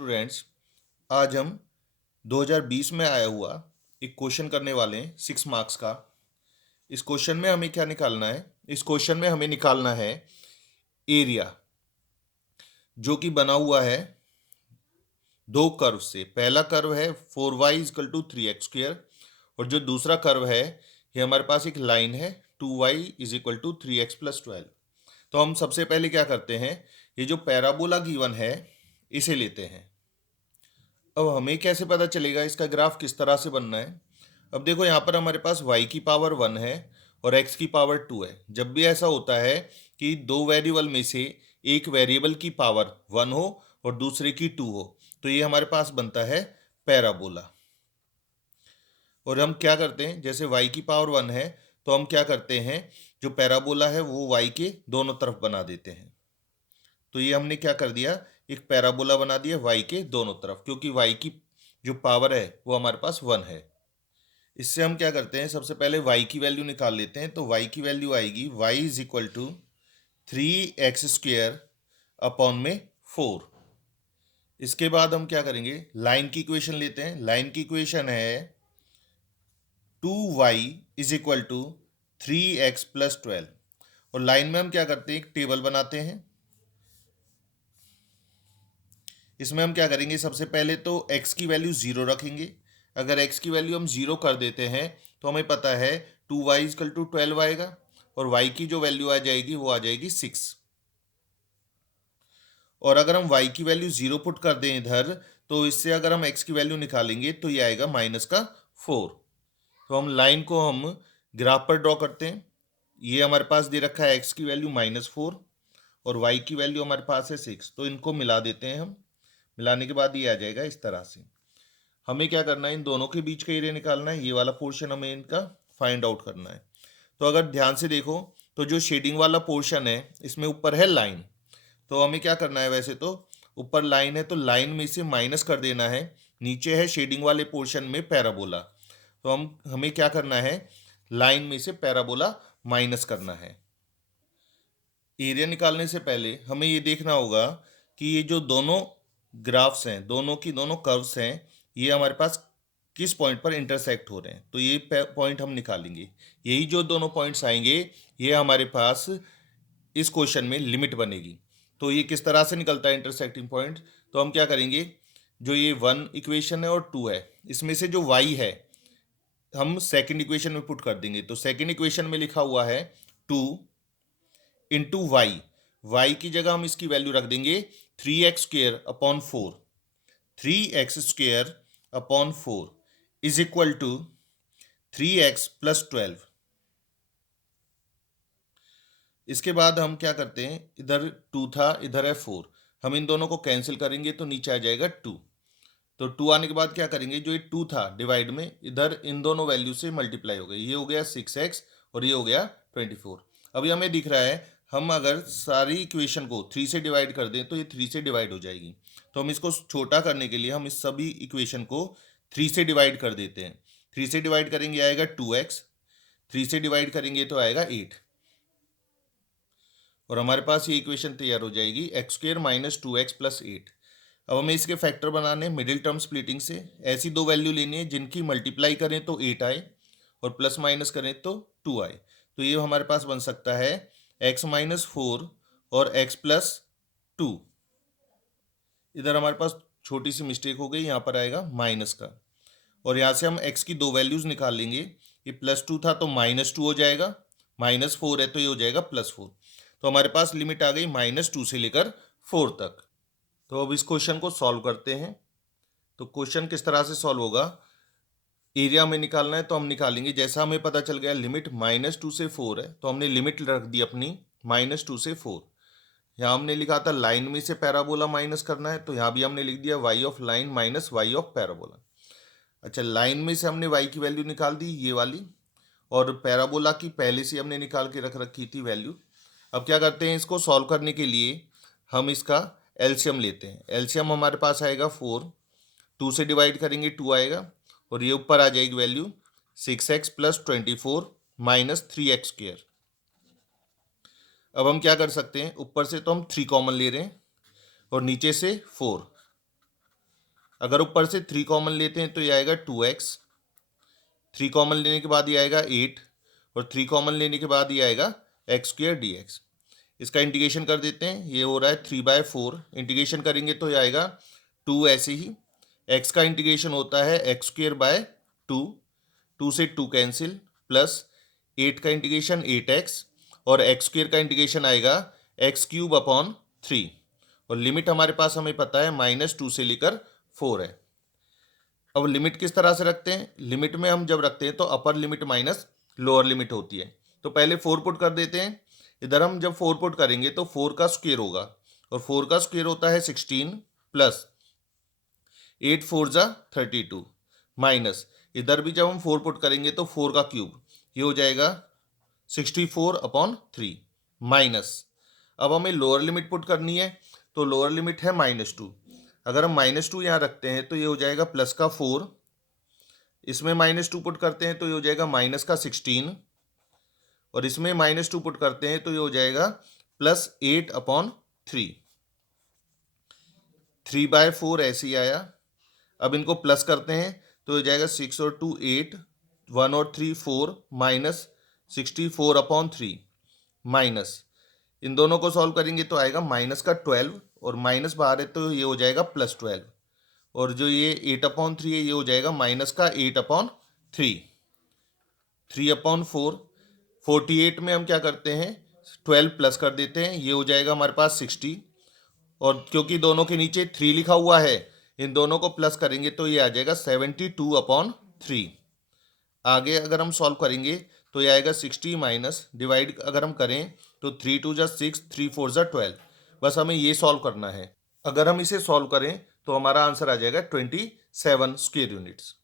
Students, आज हम 2020 में आया हुआ एक क्वेश्चन करने वाले हैं 6 मार्क्स का। इस क्वेश्चन में हमें क्या निकालना है? इस क्वेश्चन में हमें निकालना है एरिया, जो कि बना हुआ है दो कर्व से। पहला कर्व है 4y इक्वल टू 3x² और जो दूसरा कर्व है ये हमारे पास एक लाइन है 2y is equal to 3x plus 12। तो हम सबसे पहले क्या करते हैं, ये जो पैराबोला गिवन है इसे लेते हैं। अब हमें कैसे पता चलेगा इसका ग्राफ किस तरह से बनना है? अब देखो, यहाँ पर हमारे पास y की पावर 1 है और x की पावर 2 है। जब भी ऐसा होता है कि दो वेरिएबल में से एक वेरिएबल की पावर 1 हो और दूसरे की 2 हो, तो ये हमारे पास बनता है पैराबोला। और हम क्या करते हैं, जैसे y की पावर 1 है तो हम क्या करते हैं, जो पैराबोला है वो y के दोनों तरफ बना देते हैं। तो ये हमने क्या कर दिया, एक पैराबोला बना दिया y के दोनों तरफ, क्योंकि y की जो पावर है वो हमारे पास 1 है। इससे हम क्या करते हैं, सबसे पहले y की वैल्यू निकाल लेते हैं। तो y की वैल्यू आएगी y is equal to 3x² upon में 4। इसके बाद हम क्या करेंगे, लाइन की इक्वेशन लेते हैं। लाइन की इक्वेशन है 2y is equal to 3x plus 12। और लाइन में हम क्या करते हैं, एक टेबल बनाते हैं। इसमें हम क्या करेंगे, सबसे पहले तो x की वैल्यू 0 रखेंगे। अगर x की वैल्यू हम 0 कर देते हैं तो हमें पता है 2y इक्वल टू 12 आएगा और y की जो वैल्यू आ जाएगी वो आ जाएगी 6। और अगर हम y की वैल्यू 0 पुट कर दें इधर, तो इससे अगर हम x की वैल्यू निकालेंगे तो ये आएगा -4। तो हम लाइन को हम ग्राफ पर ड्रॉ करते हैं। ये हमारे पास दे रखा है x की वैल्यू -4 और y की वैल्यू हमारे पास है 6। तो इनको मिला देते हैं हम। मिलाने के बाद ये आ जाएगा इस तरह से। हमें क्या करना है, इन दोनों के बीच का एरिया निकालना है। ये वाला पोर्शन हमें इनका फाइंड आउट करना है। तो अगर ध्यान से देखो तो जो शेडिंग वाला पोर्शन है इसमें ऊपर है लाइन। तो हमें क्या करना है, वैसे तो ऊपर लाइन है तो लाइन में से माइनस कर देना है। नीचे है शेडिंग वाले पोर्शन में पैराबोला, तो हमें क्या करना है, लाइन में से पैराबोला माइनस करना है। एरिया निकालने से पहले हमें ये देखना होगा कि ये जो दोनों ग्राफ्स हैं, दोनों की दोनों कर्व्स हैं, ये हमारे पास किस पॉइंट पर इंटरसेक्ट हो रहे हैं। तो ये पॉइंट हम निकालेंगे। यही जो दोनों पॉइंट्स आएंगे ये हमारे पास इस क्वेश्चन में लिमिट बनेगी। तो ये किस तरह से निकलता है इंटरसेक्टिंग पॉइंट? तो हम क्या करेंगे, जो ये 1 इक्वेशन है और 2 है, इसमें से जो y है हम सेकंड इक्वेशन में पुट कर देंगे। तो सेकंड इक्वेशन में लिखा हुआ है 2 इंटू वाई की जगह हम इसकी वैल्यू रख देंगे 3x² upon 4। 3x² upon 4 is equal to 3x plus 12। इसके बाद हम क्या करते हैं, इधर 2 था इधर है 4, हम इन दोनों को कैंसिल करेंगे तो नीचे आ जाएगा 2। तो 2 आने के बाद क्या करेंगे, जो ये 2 था डिवाइड में इधर इन दोनों वैल्यू से मल्टीप्लाई हो गया। ये हो गया 6x और ये हो गया 24। अभी हमें दिख रहा है, हम अगर सारी इक्वेशन को 3 से डिवाइड कर दें तो ये 3 से डिवाइड हो जाएगी। तो हम इसको छोटा करने के लिए हम इस सभी इक्वेशन को 3 से डिवाइड कर देते हैं। 3 से डिवाइड करेंगे आएगा 2x, 3 से डिवाइड करेंगे तो आएगा 8 और हमारे पास ये इक्वेशन तैयार हो जाएगी x² माइनस 2x प्लस 8। अब हमें इसके फैक्टर बनाने हैं मिडिल टर्म स्प्लिटिंग से। ऐसी दो वैल्यू लेनी है जिनकी मल्टीप्लाई करें तो 8 आए और प्लस माइनस करें तो 2 आए। तो ये हमारे पास बन सकता है x माइनस 4 और x प्लस 2। इधर हमारे पास छोटी सी मिस्टेक हो गई, यहाँ पर आएगा माइनस का। और यहाँ से हम x की दो वैल्यूज निकाल लेंगे। ये +2 था तो -2 हो जाएगा, -4 है तो ये हो जाएगा +4। तो हमारे पास लिमिट आ गई -2 से लेकर 4 तक। तो अब इस क्वेश्चन को सॉल्व करते हैं। तो क्वेश्चन किस तरह से सॉल्व होगा, एरिया में निकालना है तो हम निकालेंगे, जैसा हमें पता चल गया लिमिट -2 से 4 है तो हमने लिमिट रख दी अपनी -2 से 4। यहाँ हमने लिखा था लाइन में से पैराबोला माइनस करना है, तो यहाँ भी हमने लिख दिया y of line minus y of parabola. अच्छा, लाइन में से हमने y की वैल्यू निकाल दी ये वाली, और पैराबोला की पहले से हमने निकाल के रख रखी थी वैल्यू। अब क्या करते हैं, इसको सॉल्व करने के लिए हम इसका एलसीएम लेते हैं। एलसीएम हमारे पास आएगा 4, 2 से डिवाइड करेंगे 2 आएगा और ये ऊपर आ जाएगी value 6x plus 24 minus 3x²। अब हम क्या कर सकते हैं, ऊपर से तो हम 3 कॉमन ले रहे हैं और नीचे से 4। अगर ऊपर से 3 कॉमन लेते हैं तो ये आएगा 2x, 3 कॉमन लेने के बाद ये आएगा 8 और 3 कॉमन लेने के बाद ये आएगा x² dx। इसका इंटीग्रेशन कर देते हैं, ये हो रहा है 3/4, इंटीग्रेशन करेंगे तो ये आएगा 2 ऐसे ही। x का इंटीग्रेशन होता है x²/2, 2 से 2 कैंसिल, प्लस 8 का इंटीग्रेशन 8x और x² का इंटीग्रेशन आएगा x³/3 और लिमिट हमारे पास हमें पता है -2 से लेकर 4 है। अब लिमिट किस तरह से रखते हैं, लिमिट में हम जब रखते हैं तो upper limit minus lower limit होती है। तो पहले 4 पुट कर देते हैं, इधर हम जब 4 पुट करेंगे तो 4 का स्क्वायर होगा और 4 का स्क्वायर होता है 16 प्लस 8 4 जा 32 माइनस, इधर भी जब हम 4 पुट करेंगे तो 4 का क्यूब, ये हो जाएगा 64/3 माइनस। अब हमें लोअर लिमिट पुट करनी है तो लोअर लिमिट है -2। अगर हम -2 यहाँ रखते हैं तो ये हो जाएगा प्लस का 4, इसमें -2 पुट करते हैं तो ये हो जाएगा माइनस का 16 और इसमें -2 पुट करते हैं तो ये हो जाएगा +8/3, 3/4 ऐसे ही आया। अब इनको प्लस करते हैं तो हो जाएगा 6 और 2 8, 1 और 3 4 माइनस 64/3 माइनस, इन दोनों को सॉल्व करेंगे तो आएगा -12 और माइनस बाहर है तो ये हो जाएगा +12 और जो ये 8/3 है ये हो जाएगा -8/3, 3/4। 48 में हम क्या करते हैं 12 प्लस कर देते हैं, ये हो जाएगा हमारे पास 60 और क्योंकि दोनों के नीचे 3 लिखा हुआ है इन दोनों को प्लस करेंगे तो ये आ जाएगा 72/3। आगे अगर हम सॉल्व करेंगे तो ये आएगा 60 माइनस डिवाइड अगर हम करें तो 3 2 जा 6, 3 4 जा 12। बस हमें ये सॉल्व करना है। अगर हम इसे सॉल्व करें तो हमारा आंसर आ जाएगा 27 स्क्वायर यूनिट्स।